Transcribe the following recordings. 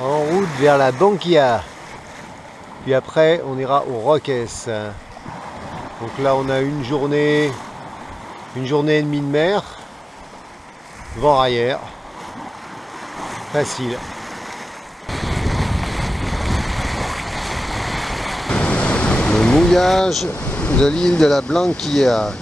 en route vers la Banquilla. Puis après, on ira au Roques. Donc là, on a une journée et demie de mer. Vent arrière. Facile. Le mouillage de l'île de la Blanquilla.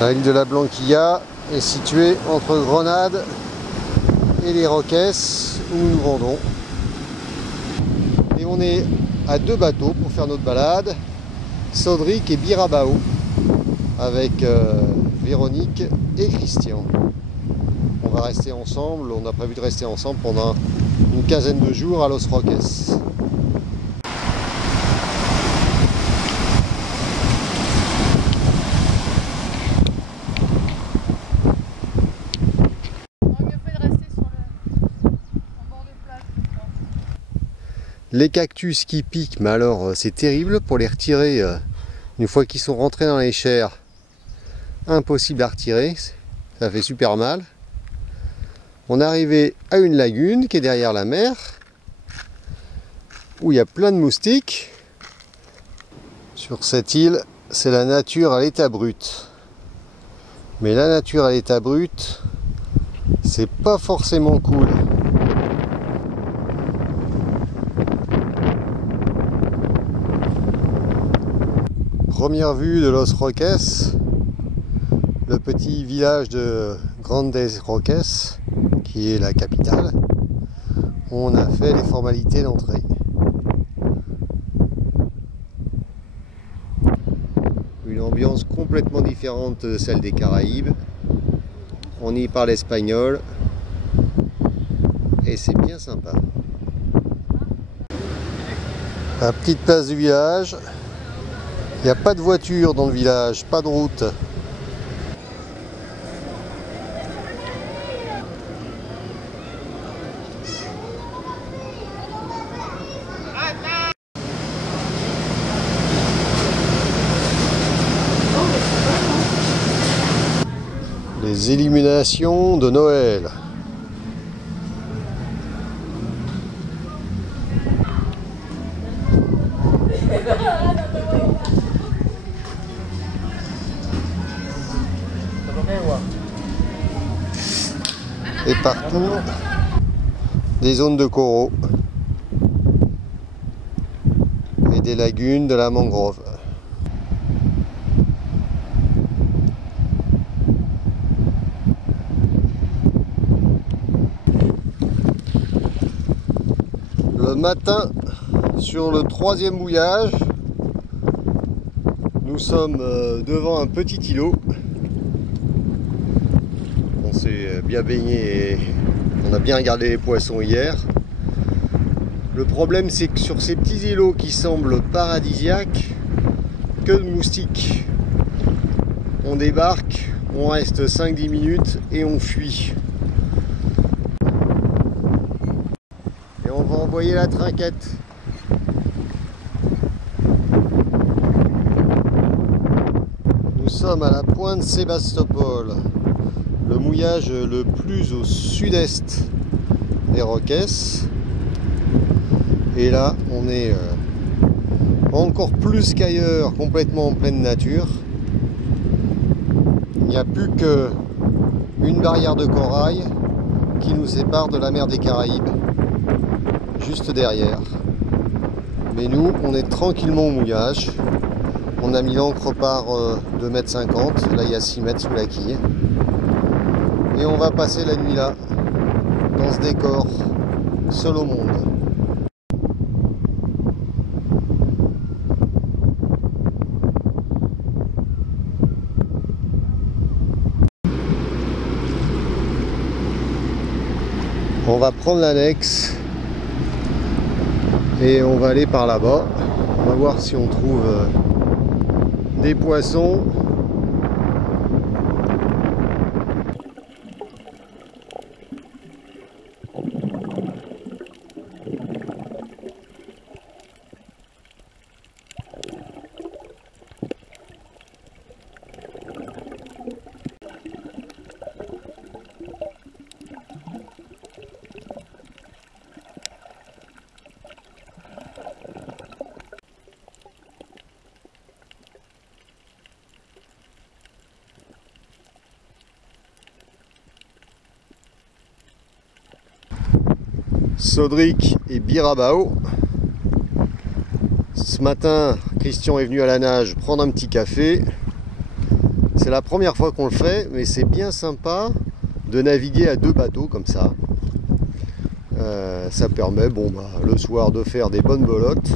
L'île de la Blanquilla est située entre Grenade et les Roques où nous nous rendons. Et on est à 2 bateaux pour faire notre balade, Sodric et Birabao, avec Véronique et Christian. On va rester ensemble, on a prévu de rester ensemble pendant une quinzaine de jours à Los Roques. Les cactus qui piquent, mais alors c'est terrible pour les retirer une fois qu'ils sont rentrés dans les chairs. Impossible à retirer, ça fait super mal. On est arrivé à une lagune qui est derrière la mer, où il y a plein de moustiques. Sur cette île, c'est la nature à l'état brut. Mais la nature à l'état brut, c'est pas forcément cool. Première vue de Los Roques, le petit village de Grandes Roques, qui est la capitale. On a fait les formalités d'entrée. Une ambiance complètement différente de celle des Caraïbes. On y parle espagnol et c'est bien sympa. La petite place du village. Il n'y a pas de voiture dans le village, pas de route. Les illuminations de Noël. Et partout, des zones de coraux et des lagunes de la mangrove. Le matin, sur le 3e mouillage, nous sommes devant un petit îlot. On s'est bien baigné et on a bien regardé les poissons hier. Le problème, c'est que sur ces petits îlots qui semblent paradisiaques, que de moustiques. On débarque, on reste 5-10 minutes et on fuit. Et on va envoyer la trinquette. Nous sommes à la pointe Sébastopol, le mouillage le plus au sud-est des Roques. Et là, on est encore plus qu'ailleurs, complètement en pleine nature. Il n'y a plus qu'une barrière de corail qui nous sépare de la mer des Caraïbes, juste derrière. Mais nous, on est tranquillement au mouillage. On a mis l'ancre par 2,50 m, là il y a 6 mètres sous la quille. Et on va passer la nuit là, dans ce décor, seul au monde. On va prendre l'annexe et on va aller par là-bas. On va voir si on trouve des poissons. Sodric et Birabao. Ce matin, Christian est venu à la nage prendre un petit café. C'est la première fois qu'on le fait, mais c'est bien sympa de naviguer à deux bateaux comme ça. Ça permet le soir de faire des bonnes belotes,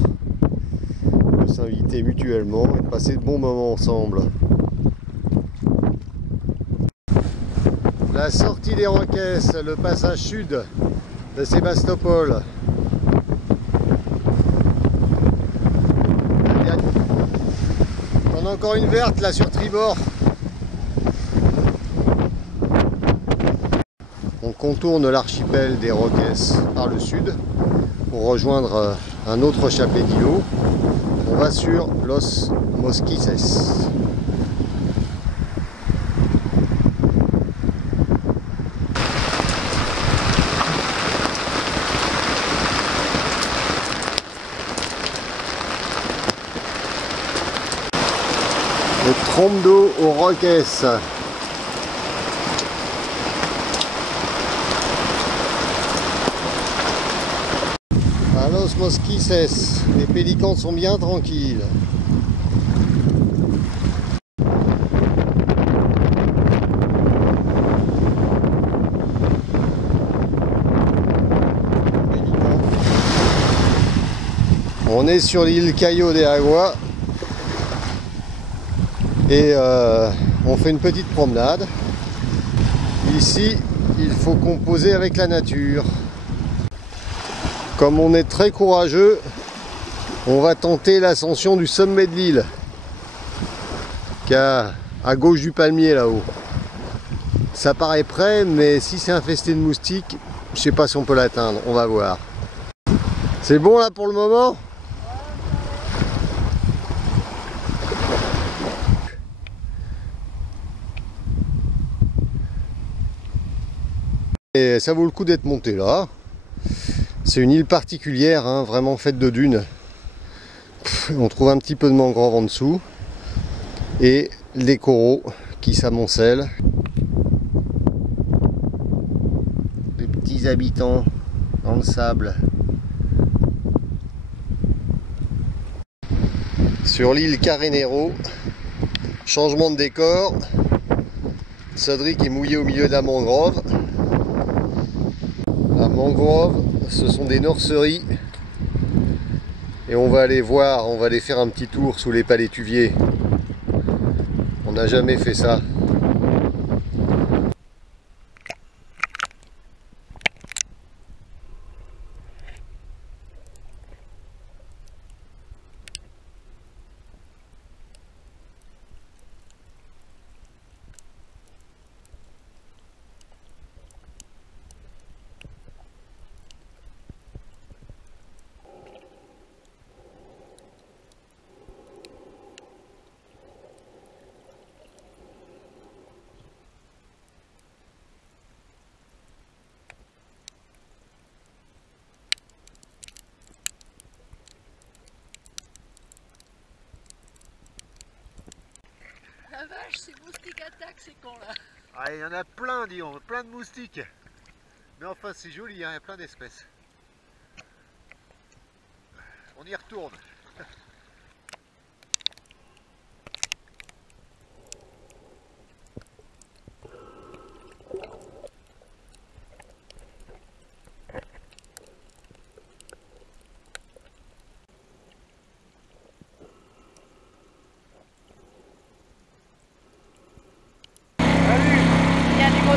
de s'inviter mutuellement et de passer de bons moments ensemble. La sortie des Roquesses, le passage sud de Sébastopol. On a encore une verte là sur tribord. On contourne l'archipel des Roquesses par le sud pour rejoindre un autre chapelet d'îlots. On va sur Los Mosquices. Le trompe d'eau aux Roquesses. À Los Mosquices, les pélicans sont bien tranquilles. On est sur l'île Cayo de Agua. Et on fait une petite promenade. Ici, il faut composer avec la nature. Comme on est très courageux, on va tenter l'ascension du sommet de l'île, qui est à gauche du palmier là-haut. Ça paraît près, mais si c'est infesté de moustiques, je sais pas si on peut l'atteindre. On va voir. C'est bon là pour le moment ? Et ça vaut le coup d'être monté là. C'est une île particulière, hein, vraiment faite de dunes. On trouve un petit peu de mangrove en dessous. Et les coraux qui s'amoncellent. Les petits habitants dans le sable. Sur l'île Carenero, changement de décor. Cédric est mouillé au milieu de la mangrove. La mangrove, ce sont des nurseries et on va aller voir, on va aller faire un petit tour sous les palétuviers. On n'a jamais fait ça. La vache, ces moustiques attaquent ces cons là. Ah, il y en a plein, disons, plein de moustiques. Mais enfin, c'est joli, hein, il y a plein d'espèces. On y retourne.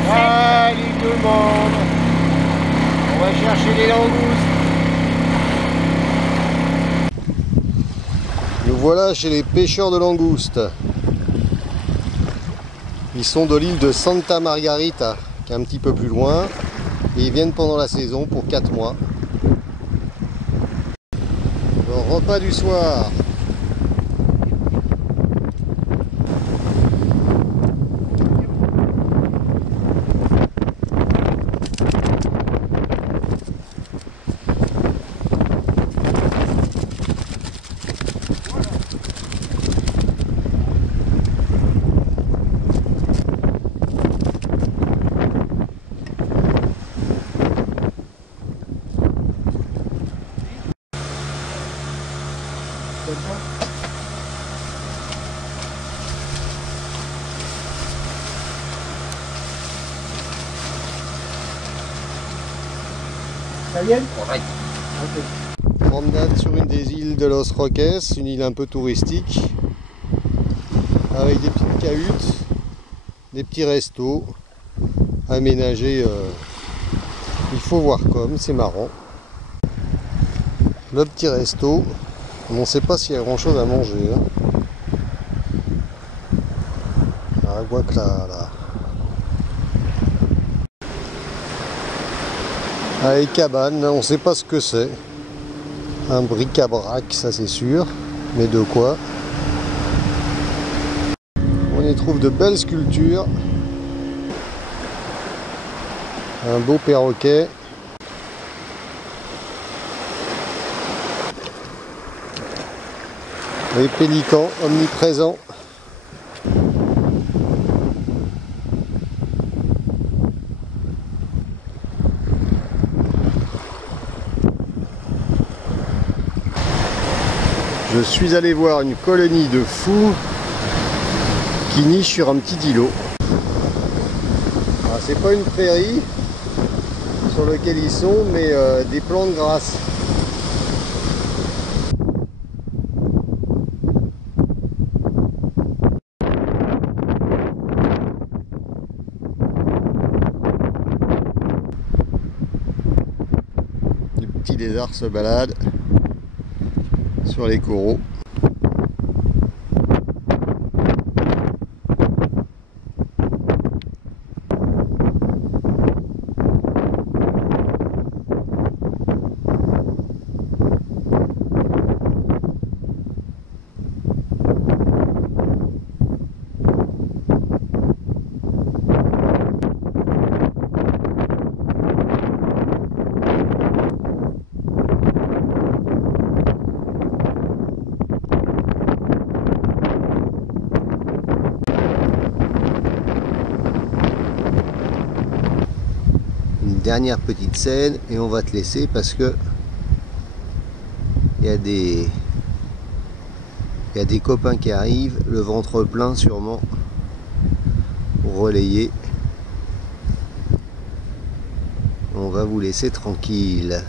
Salut tout le monde. On va chercher les langoustes. Nous voilà chez les pêcheurs de langoustes. Ils sont de l'île de Santa Margarita, qui est un petit peu plus loin. Et ils viennent pendant la saison pour 4 mois. Le repas du soir. ¿Está bien? Correcto. Ok. Promenade sur une des îles de Los Roques, une île un peu touristique, avec des petites cahutes, des petits restos aménagés. Il faut voir comme, c'est marrant. Le petit resto, on ne sait pas s'il y a grand chose à manger. Hein. Ah, voit que là. Ah, les cabanes, on ne sait pas ce que c'est. Un bric-à-brac, ça c'est sûr. Mais de quoi? On y trouve de belles sculptures. Un beau perroquet. Les pélicans omniprésents. Je suis allé voir une colonie de fous qui niche sur un petit îlot. C'est pas une prairie sur lequel ils sont, mais des plantes grasses. Les petits lézards se baladent sur les coraux. Dernière petite scène et on va te laisser parce que il y a des copains qui arrivent, le ventre plein sûrement, pour relayer. On va vous laisser tranquille.